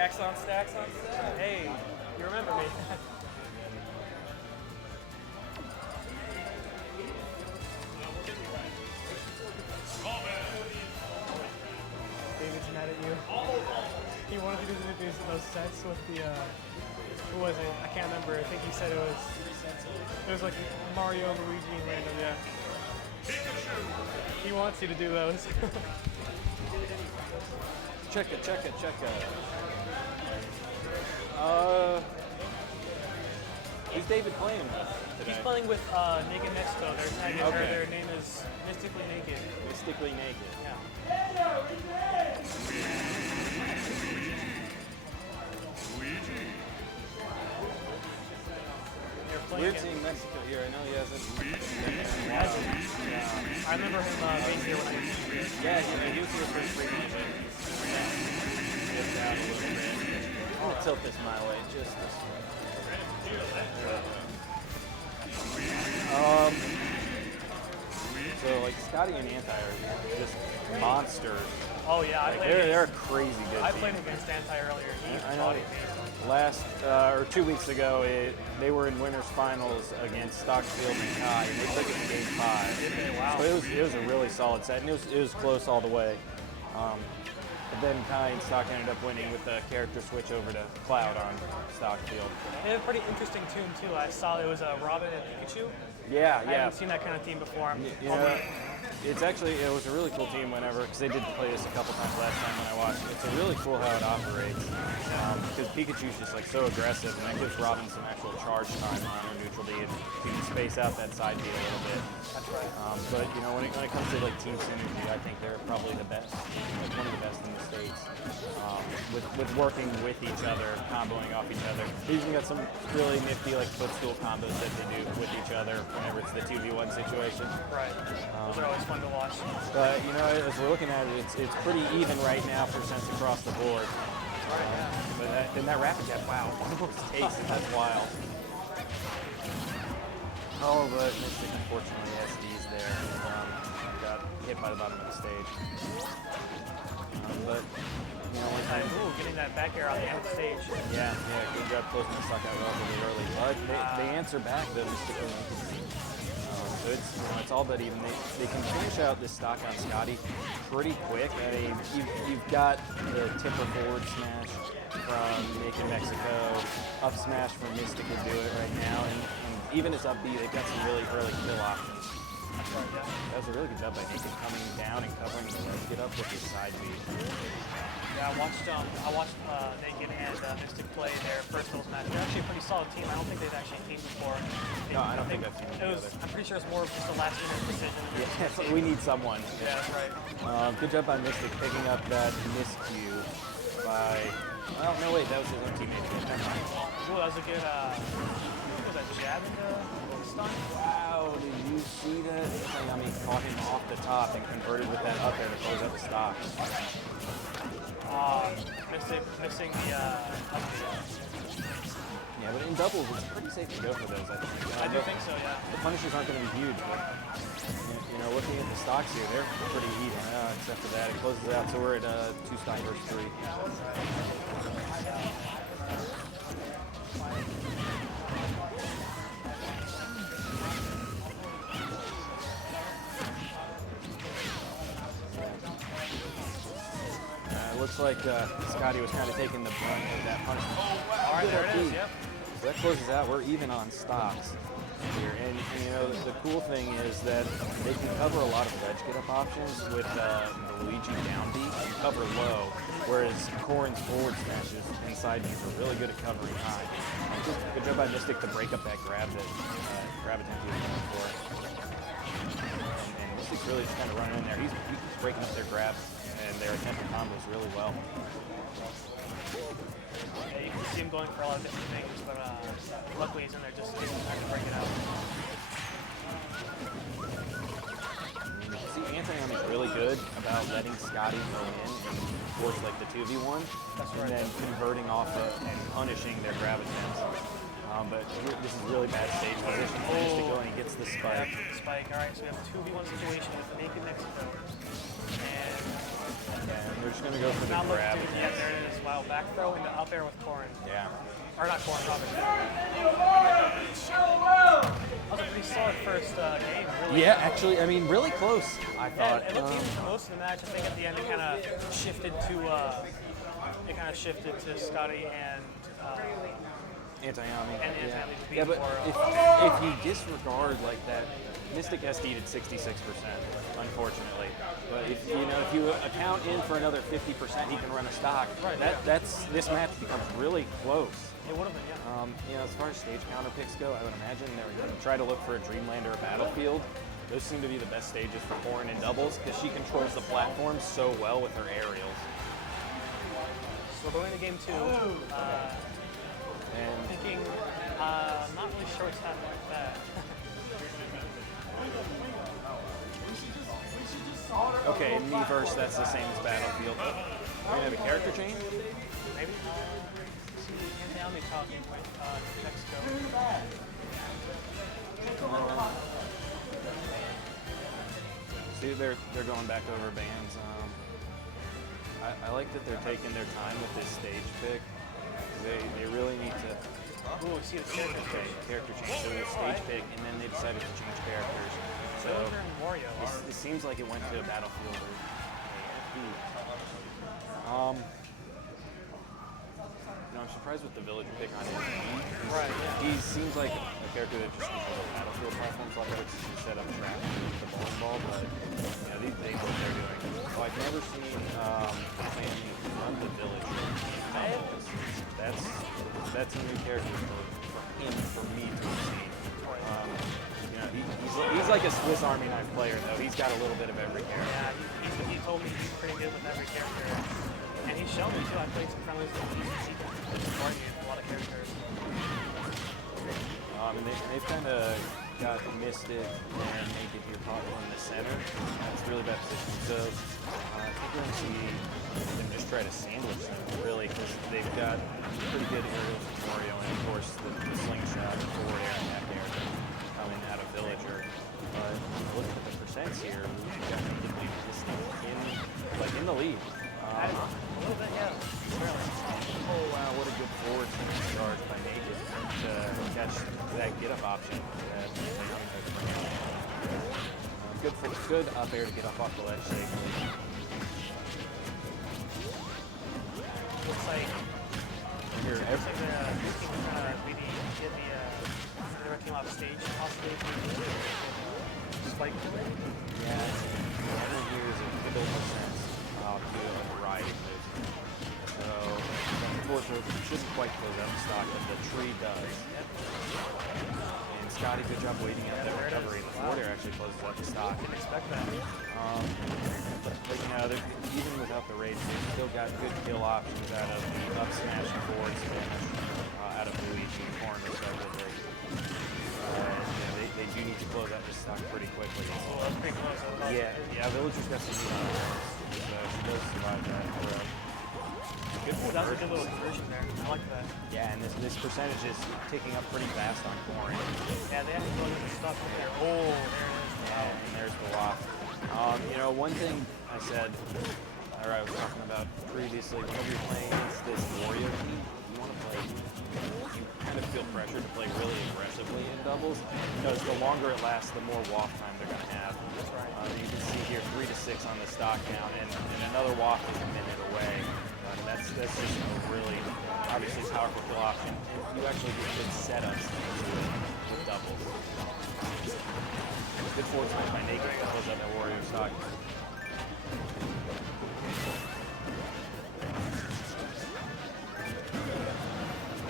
Stacks on stacks on stacks. Hey, you remember me. David's mad at you. He wanted to do those sets with the, who was it? I can't remember. I think he said it was like Mario, Luigi, and random, yeah. He wants you to do those. Check it. Who's David playing with today? He's playing with Naked Mexico. Their name is Mystically Naked. Mystically Naked. Yeah. Weird seeing Mexico here. I know he hasn't. I remember him being here when I was here. Yeah, he was here for free. Just out a little bit. I'm gonna tilt this my way, just this way. So like Scotty and Anti are just monsters. Oh yeah, they're a crazy good I team. played against Anti earlier. I know. Last or 2 weeks ago, they were in winners finals against Stockfield and Kai, and they took it in game 5. Wow. So it was a really solid set, and it was close all the way. But then Kai and Stock ended up winning with the character switch over to Cloud on Stockfield. They had a pretty interesting team too. I saw it was Robin and Pikachu. Yeah. I haven't seen that kind of team before. It was a really cool team because they did play this a couple times last time when I watched it. It's really cool how it operates because Pikachu's just like so aggressive, and that gives Robin some actual charge time on her neutral D, and you can space out that side B a little bit. That's right. But when it comes to like team synergy, I think they're probably the best, like one of the best in the States, with working with each other, comboing off each other. They even got some really nifty like footstool combos that they do with each other whenever it's the 2v1 situation. Right. Those are always fun to watch. But as we're looking at it, it's pretty even right now for sense across the board. Right. Yeah. But then that rapid jab, wow, one of those takes, that's wild. Oh, but Mystic unfortunately SD's there. Got hit by the bottom of the stage. But getting that back air on the end of the stage. Yeah, good job closing the stock out relatively early. But they answer back the Mystic. So it's all but even. They can finish out this stock on Scotty pretty quick. I mean, you've got the tipper forward smash from Naked Mexico, up smash from Mystic would do it right now, and even as up B, they've got some really early kill options. That was a really good job by Naked coming down and covering the ledge get up with his side B. Yeah, I watched Naked and Mystic play their first doubles match. They're actually a pretty solid team. I don't think they've actually teamed before. No, I don't think I've seen them together. I'm pretty sure it's more of just a last minute decision. Yeah, we need someone. Yeah, that's right. Good job by Mystic picking up that miscue by. Oh no, wait, that was his own teammate. Ooh, that was a good. Was that jab into stun? Wow, did you see that? I mean, caught him off the top and converted with that up there to close out the stock. Missing the Yeah, but in doubles, it's pretty safe to go for those, I think. I do think so, yeah. The punishers aren't going to be huge, but looking at the stocks here, they're pretty even, except for that. It closes it out, so we're at 2 stock versus 3. Looks like Scotty was kind of taking the brunt of that punishment. All right, there it is, yep. So that closes out. We're even on stocks here. And the cool thing is that they can cover a lot of ledge get up options with the Luigi down B and cover low, whereas Corrin's forward smashes and side Bs are really good at covering high. Good job by Mystic to break up that grab that attempt he was going for. And Mystic's really just kind of running in there. He's breaking up their grabs and their attempted combos really well. Yeah, you can see him going for a lot of different things, but luckily he's in there just trying to break it out. See, Anthony is really good about letting Scotty go in and force like the 2v1, and then converting off and punishing their grab attempts. But this is really bad stage position for Mystic and he gets the spike. Yeah, the spike. All right, so we have a 2v1 situation with Naked Mexico. And there's just going to go for the Not looking grab to get again. there it is. Wow, back throw into up air with Corn. Yeah. Or not Corn, Robin. That was a pretty solid first game, really. Yeah, actually, I mean, really close, I Yeah, thought. it looked even for most of the match. I think at the end it kind of shifted to Scotty and Antayami. And Yeah. Antayami Yeah, but before, if you disregard like that, Mystic SD did 66%, unfortunately. But if you account in for another 50%, he can run a stock. Right, This match becomes really close. it would have been, yeah. As far as stage counter picks go, I would imagine they're going to try to look for a Dreamland or a Battlefield. Those seem to be the best stages for Corrin in doubles because she controls the platform so well with her aerials. So going to game 2, And thinking, not really sure what's happening with that. okay, in Miiverse, that's the same as Battlefield. We're going to have a character change? Maybe. Antayami talking with Mexico. See, they're going back over bands. I like that they're taking their time with this stage pick. They really need to. Ooh, we see the character change. Character change. So the stage pick, and then they decided to change characters. So Villager and Wario are. it seems like it went to a Battlefield or I'm surprised with the Villager pick on his feet. Right, yeah. He seems like a character that just controls Battlefield platforms like that to set up traps with the bowling ball, but they know what they're doing. So I've never seen Sammy run the Villager. That's a new character for him, for me to have seen. He's like a Swiss Army knife player, though. He's got a little bit of every character. Yeah, he told me he's pretty good with every character. And he's shown me too. I played some friendlies with him. He's a lot of characters. And they've kind of got Mystic and Naked here caught in the center. That's really bad position. So I think we're going to see them just try to sandwich them, really, because they've got pretty good aerials from Mario, and of course the slingshot forward air and back air coming out of Villager. But look at the percents here. We've got Naked lead resisting in the lead. A little bit, yeah. Really. Oh wow, what a good forward charge by Naked to catch that get-up option that Antayami tried to bring out. Good up air to get up off the ledge safely. Looks like Here, the BD did the directing off stage, possibly. Spike. Yeah, every here is a good old percent to a variety of moves. So, unfortunately, it shouldn't quite close out the stock, but the tree does. And Scotty, good job waiting out that recovery. The forward air actually closes out the stock. Didn't expect that. But even without the rage, they've still got good kill options out of the up smash and forward smash out of Luigi and Corn, respectively. They do need to close out this stock pretty quickly. Well, that's pretty close. Yeah, Villager's got some heat on her. So she does survive that. Good Ooh, that was a good little conversion there. I like that. Yeah, and this percentage is ticking up pretty fast on Corn. Yeah, they have to go into the stuff up there. Oh, there it is. And there's the lock. One thing I said, or I was talking about previously, whenever you're playing against this Wario team, you want to play, you kind of feel pressure to play really aggressively in doubles, because the longer it lasts, the more walk time they're going to have. That's right. You can see here 3 to 6 on the stock count, and another walk is a minute away. That's just a really, obviously, powerful kill option. And you actually get good setups with doubles. Good forward smash by Naked to close out that Wario stock.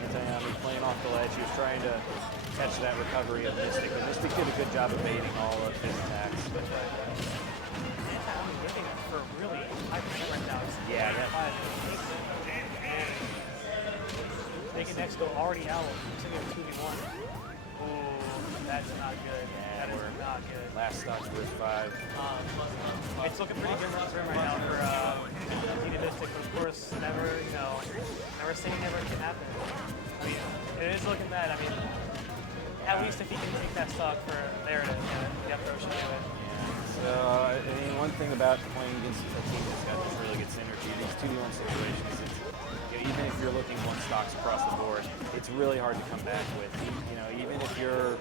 Antayami playing off the ledge. He was trying to catch that recovery of Mystic, but Mystic did a good job of baiting all of his attacks. Antayami living for really high percent right now. Yeah, that. Naked next go already out. Sitting at 2v1. Ooh, that's not good. Yeah, That is not good. Last stock versus 5. It's looking pretty good right now for Team Mystic, but of course, never saying never can happen. I mean, it is looking bad. I mean, at least if he can take that stock for, there it is, the up throw should do it. So, one thing about playing against a team that's got this really good synergy, cooking one stocks across the board, it's really hard to come back with. You know, even if you're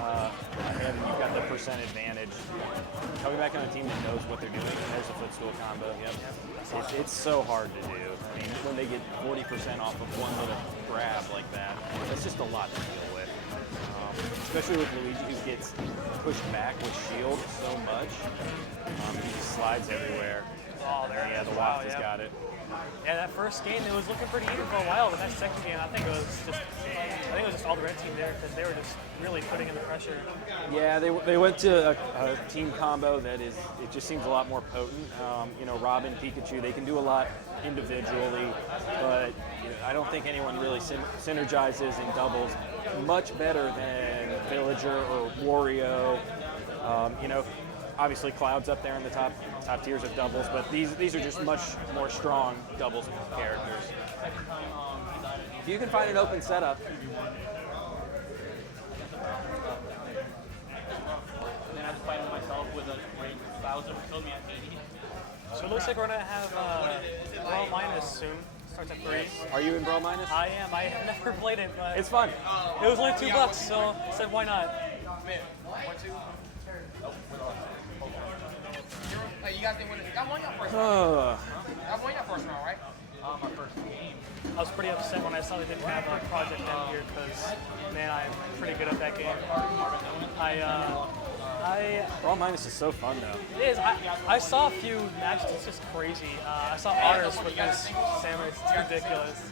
ahead and you've got the percent advantage, coming back on a team that knows what they're doing, and there's a footstool combo. Yep. It's so hard to do. I mean, when they get 40% off of one little grab like that, that's just a lot to deal with. Especially with Luigi, who gets pushed back with shield so much. He just slides everywhere. Oh, there it Yeah, is. the Wow, Waft has yeah. got it. Yeah, that first game, it was looking pretty even for a while, but that second game, I think it was just all the red team there because they were just really putting in the pressure. Yeah, they went to a team combo that is, it just seems a lot more potent. You know, Robin, Pikachu, they can do a lot individually, but you know, I don't think anyone really synergizes in doubles much better than Villager or Wario. You know, obviously Cloud's up there in the top tiers of doubles, but these are just much more strong doubles characters. If you can find an open setup. And then I was fighting myself with a great Bowser who killed me at 80. So it looks like we're going to have Brawl Minus soon. Starts at 3. Are you in Brawl Minus? I am. I have never played it, but It's fun. it was only $2, so I said why not? Hey, you guys didn't win it. Y'all won your first round. Uh, Y'all won your first round, right? My first game. I was pretty upset when I saw they didn't have a Project M here because, man, I'm pretty good at that game. Brawl Minus is so fun though. It is. I saw a few matches. It's just crazy. I saw Otters with this Samus. It's ridiculous.